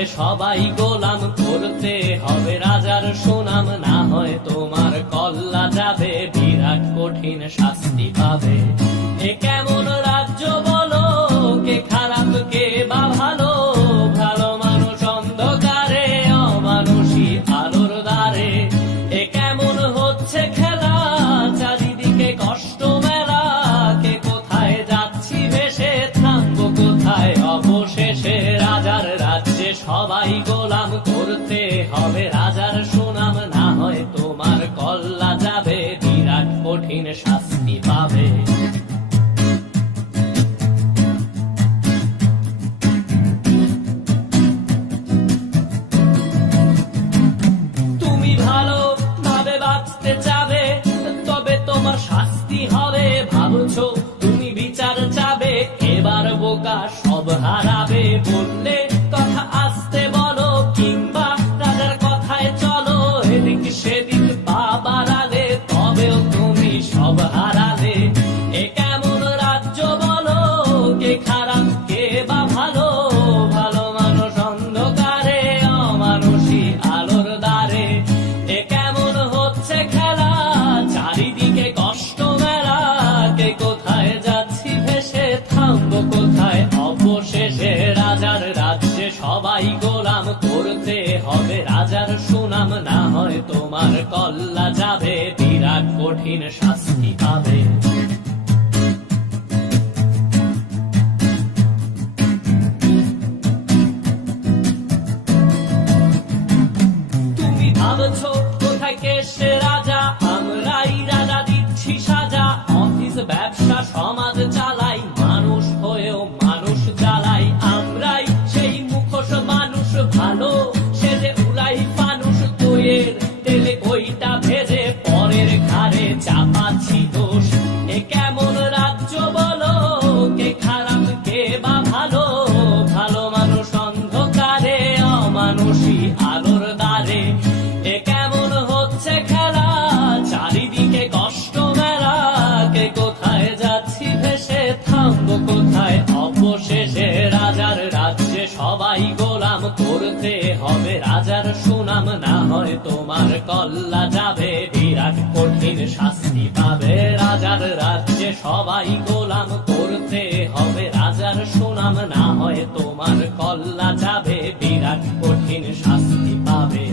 রাজ্যে সবাই গোলাম, করতে হবে রাজার সুনাম, না হয় তোমার কল্লা যাবে, বিরাট কঠিন শাস্তি পাবে। এ কেমন রাজ্য বলো, কে খারাপ কে বা ভালো, ভালো মানুষ অন্ধকারে, অমানুষী আলোর দ্বারে। এ কেমন হচ্ছে খেলা, চারিদিকে কষ্ট মেলা, কে কোথায় যাচ্ছি ভেসে, থামবো কোথায় অবশেষে। রাজার রাজ্যে সবাই গোলাম, করতে হবে রাজার সুনাম, না হয় তোমার কল্লা যাবে, বিরাট কঠিন শাস্তি পাবে। তুমি ভালো ভাবে বাঁচতে চাবে, তবে তোমার শাস্তি হবে, ভাবছো তুমি বিচার চাবে, এবার বোকা সব হারাবে। বললে কথা আসতে বলো, কিংবা রাজার কথায় চলো, এদিক সেদিক পা বাড়ালে, তবেও তুমি সব হারালে। এ কেমন রাজ্য বলো, কে খারাপ কে বা ভালো, ভালো মানুষ অন্ধকারে, অমানুষী আলোর দ্বারে। এ কেমন হচ্ছে খেলা, চারিদিকে কষ্ট মেলা, কে কোথায় যাচ্ছি ভেসে, থামবো কোথায় অবশেষে। রাজার রাজ্যে সবাই গোলাম, করতে হবে রাজার সুনাম, না হয় তোমার কল্লা যাবে, বিরাট কঠিন শাস্তি পাবে। তুমি ভাবছো কোথায় কে সে রাজা, আমরাই রাজা দিচ্ছি সাজা, অফিস ব্যবসা সমাজ চালাই, মানুষ হয়েও মানুষ জ্বালাই। আমরাই সেই মুখোশ মানুষ ভালো, সে যে উড়াই মানুষ দইয়ের তেলে, ওইটা ভেজে পরের ঘাড়ে চাপাচ্ছি দোষ। এ কেমন রাজ্য বলো, কে খারাপ কে বা ভালো, ভালো মানুষ অন্ধকারে, অমানুষী আলোর দ্বারে। এ কেমন হচ্ছে খেলা, চারিদিকে কষ্ট মেলা, কে কোথায় যাচ্ছি ভেসে, থামবো কোথায় অবশেষে। রাজার রাজ্যে সবাই গোলাম, করতে হবে রাজার সুনাম, না হয় তোমার কল্লা যাবে, বিরাট কঠিন শাস্তি পাবে। রাজার রাজ্যে সবাই গোলাম, করতে হবে রাজার সুনাম, না হয় তোমার কল্লা যাবে, বিরাট কঠিন শাস্তি পাবে।